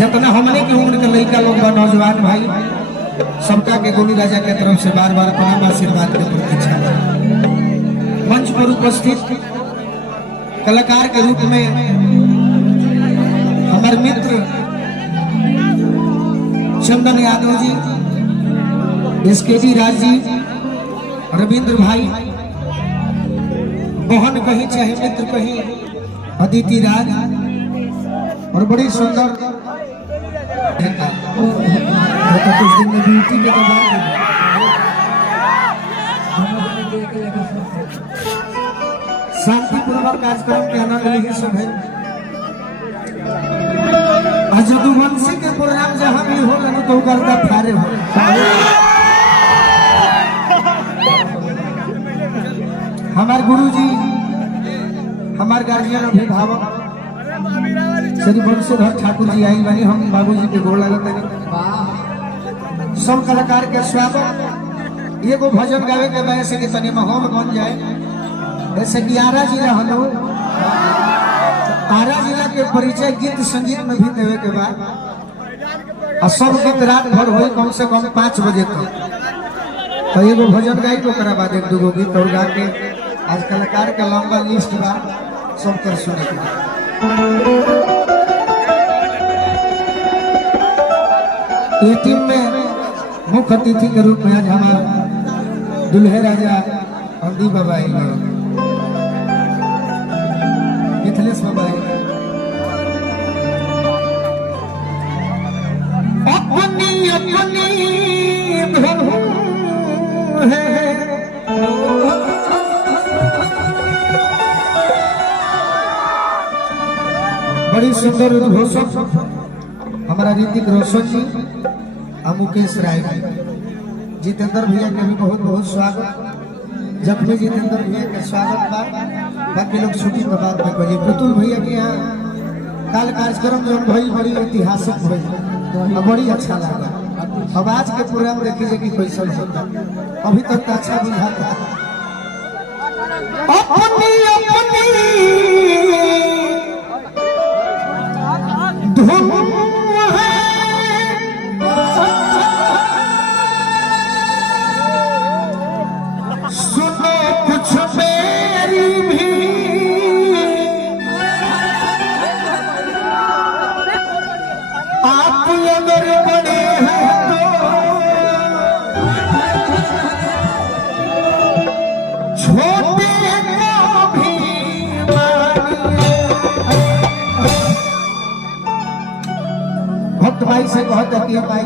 जितना हमने की उम्र के लड़का लोग बा नौजवान भाई सबका के गोली राजा के तरफ से बार बार प्रणाम आशीर्वाद के प्रतीक्षा। मंच पर उपस्थित कलाकार के रूप में हमारे मित्र चंदन यादव जी, एसकेडी राज जी, रविंद्र भाई, बहन कहीं चाहे मित्र कहीं अदिति राज, और बड़ी सुंदर तो कुछ दिन में ब्यूटी के बाद शांतिपूर्वक कार्यक्रम के आनंद लीजिए सब है। जदुवंशी के प्रोग्राम जहाँ भी हो लगे तो करता फारे हो। हमारे गुरुजी, हमारे गार्जियन अभिभावक श्री बंशीधर ठाकुर जी आई बनी, हम बाबूजी के गोड़ लगते सब कलाकार के स्वागत। ये को भजन गावे के वजह से कि तनी माहौल बन जाए। जैसे कि आरा जिला हम लोग आरा जिला के परिचय गीत संगीत में भी देवे के बाद सब गीत रात भर हो कम से कम 5 बजे तक। तो एगो भजन गाई तो करा बाद एक दूगो गीत और गा के आज कलाकार के लंबा लिस्ट बा सब कर सुने ये टीम में मुख्य अतिथि के रूप में आज हमारा दुल्हे राजा हल्दी बाबा मिथिलेश बाबा अपनी अपनी है बड़ी सुंदर उद्घोषक हमारा ऋतिक रोशन जी, मुकेश राय जी, जितेंद्र भैया के भी बहुत बहुत स्वागत। जख्मी जितेंद्र भैया के स्वागत बा। बाकी लोग छुट्टी के बाद में कहिए पुतुल भैया के यहाँ काल कार्यक्रम जो भई बड़ी ऐतिहासिक भई, बड़ी अच्छा लगा। अब आज के प्रोग्राम देखिए कि कैसा होता, अभी तक तो अच्छा बुझाता। अपनी अपनी धुन भक्त भाई से कहता कि भाई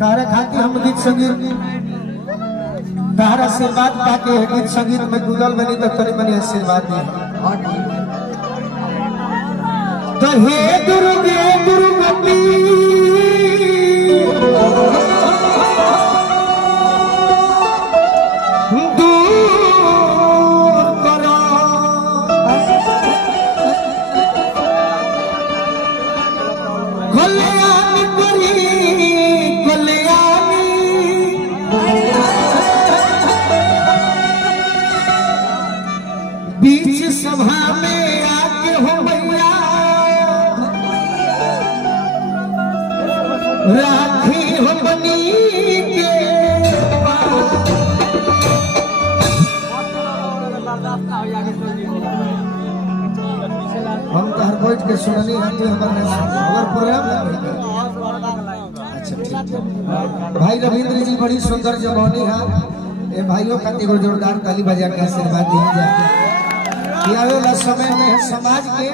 तारा खाती हम गीत संगीत तारा आशीर्वाद पाके गीत संगीत में डूबल बनी तो तनी मनी आशीर्वाद दी। तो हे दुर्गे दुर्गति बीच सभा में आके हो भैया राखी हो बनी के हम तो हर बैठ के सुननी आते हमारे अगर प्रोग्राम अच्छा ठीक। भाई रविंद्र जी बड़ी सुंदर जवानी है। ये भाइयों का एगो जोरदार ताली बजा के आशीर्वाद दी जाते वाला समय में समाज के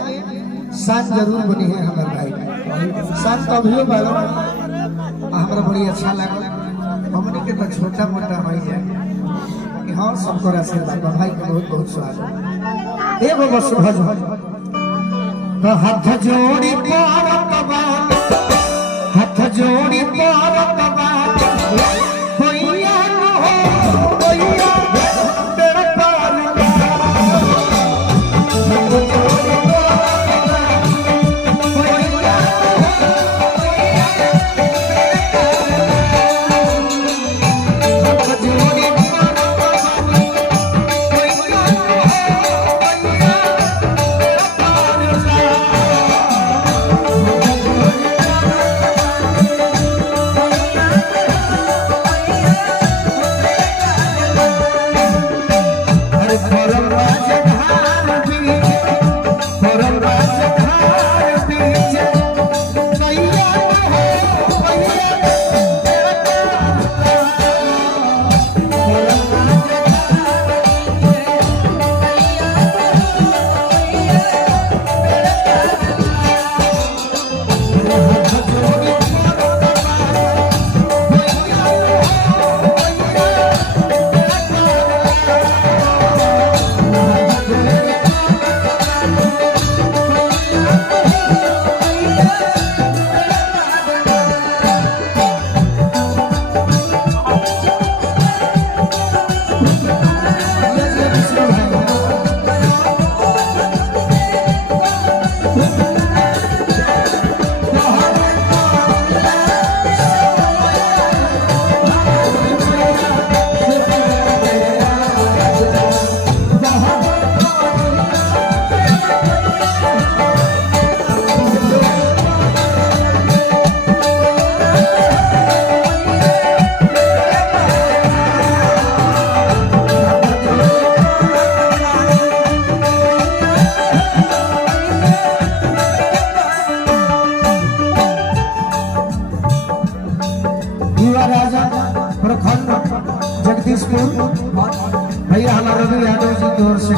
शान जरूर बनी है। हमारे भाई शान तो अभी बालो हमारा बड़ी अच्छा लगा। हमने के तो छोटा मोटा भाई है कि हाँ सबको आशीर्वाद भाई का बहुत बहुत स्वागत। एगो बस भजन तो हाथ जोड़ी हाथ जोड़ी जगदीशपुर भैया हमारा रवि यादव जी की ओर से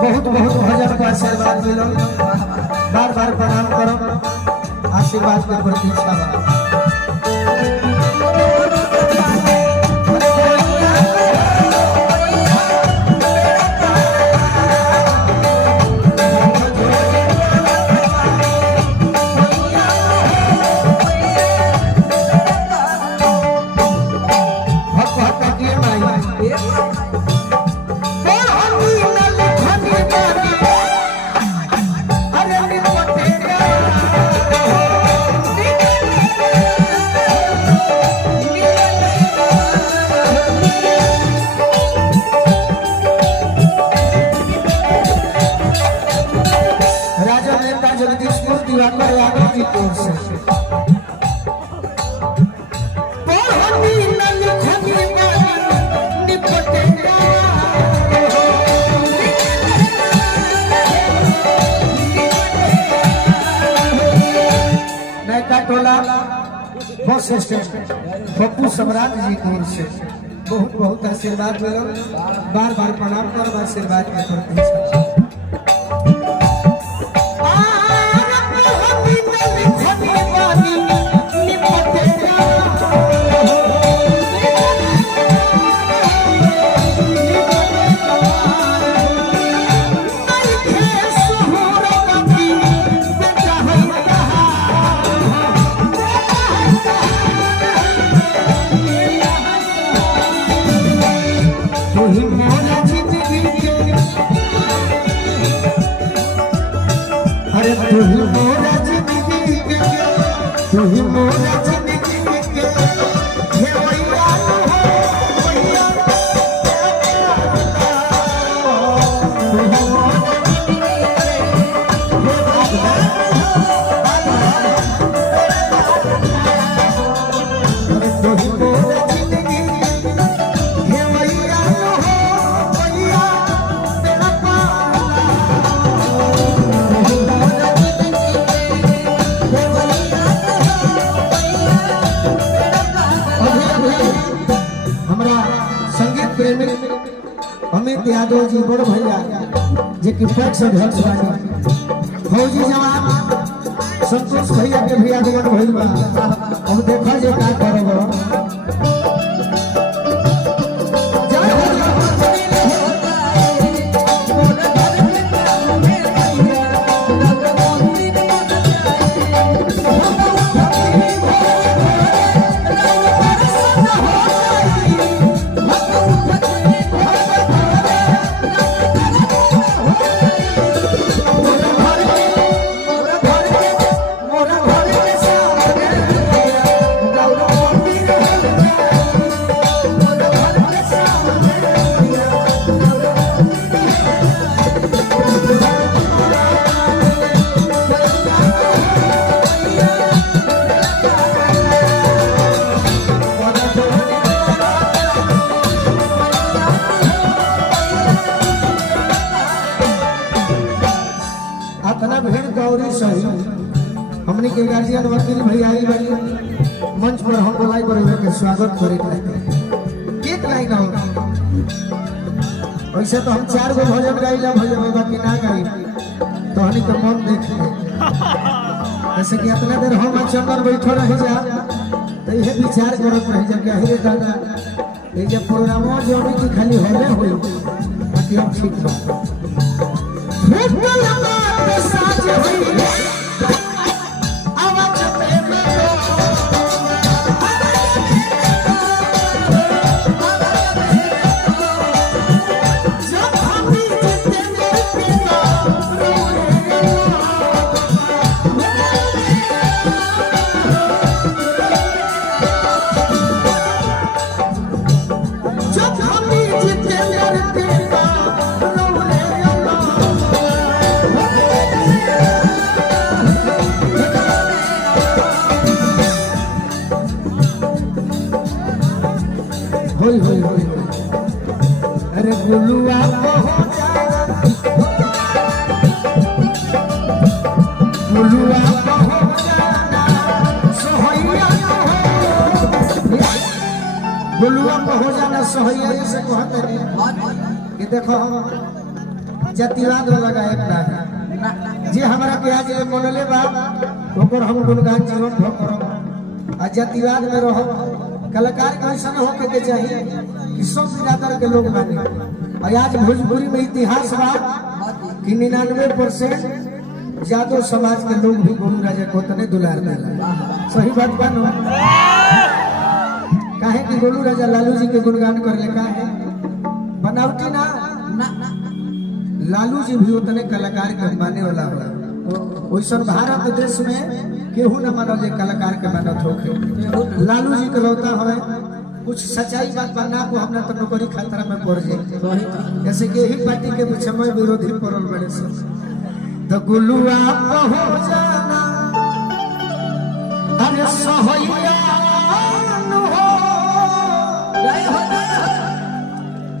बहुत बहुत भजन का आशीर्वाद मिलो, बार बार प्रणाम करो, आशीर्वाद के प्रतीक्षा बा। जगदीशपुर दिवाकर यादव जी की ओर से नैका टोला बस स्टैंड पप्पू सम्राट जी की ओर से बहुत बहुत आशीर्वाद मिलो, बार बार प्रणाम करो, आशीर्वाद के प्रतीक्षा। अरे तू ही मोरा जिंदगी के, तू ही मोरा जिंदगी के, ये वैया तो हो वैया, तू ही मोरा जिंदगी के, ये वैया तो हो वैया, तेरा पाला प्रेमी अमित यादव जी बड़ भैया जे कि पैक से घर से फौजी जवान संतोष भैया के भैया दुगन भइल बा। अब देखा जे का करब। गौरी सही हमने के गार्जियन वकील भैया आई बनी मंच पर हम बोलाई पर के स्वागत करे केक लाई ना वैसे तो हम 4 गो भजन गाइला भजन बाकी ना गाई तो हनी के मन देख ऐसे कि इतना देर हम चंदन बैठो रह जा तो ये विचार करत रह जा कि अरे दादा ये जे प्रोग्राम जो भी खाली होले होई बाकी हम ठीक बा साज हुई आवाज पे जब हम जीते मेरे जब हम जीते मेरे होई होई होई अरे गुलुआ गुलुआ गुलुआ गोलुआ पर हो जाना सोहैया से कहते नहीं कि देखो जतिवाद लगा एक ना जे हमरा के आज मनले बा ओकर हम गुणगान जीवन भर करब आ जतिवाद में रहो कलाकार के ऐसा हो के चाहिए कि सब बिरादर के लोग माने और आज भोजपुरी में इतिहास बा कि 99% यादव समाज के लोग भी गोलू राजा को तने दुलार देला सही बात बा नो काहे कि गोलू राजा लालू जी के गुणगान करले काहे बनावटी ना लालू जी भी उतने कलाकार के माने वाला होला ओइसन भारत देश में केहू न मानो जे कलाकार के मानत होखे लालू जी के लौता हवे कुछ सच्चाई बात बनना को हमरा तो नौकरी खतरा में पड़ जाए जैसे कि यही पार्टी के समय विरोधी पड़ल बड़े से तो गुलुआ हो जाना अरे सोहैया हो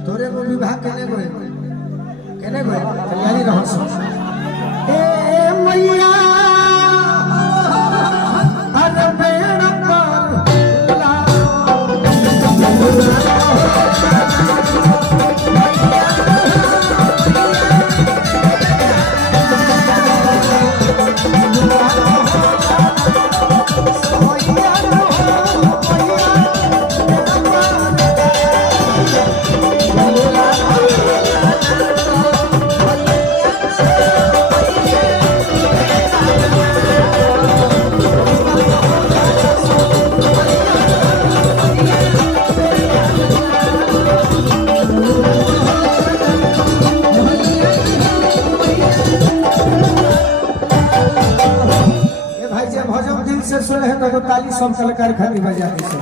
तोरे को विवाह केने गए तैयारी रहो ए मैया अरे बेड़ से सुने हैं तो ताली सब कलाकार खाली बजा दी सब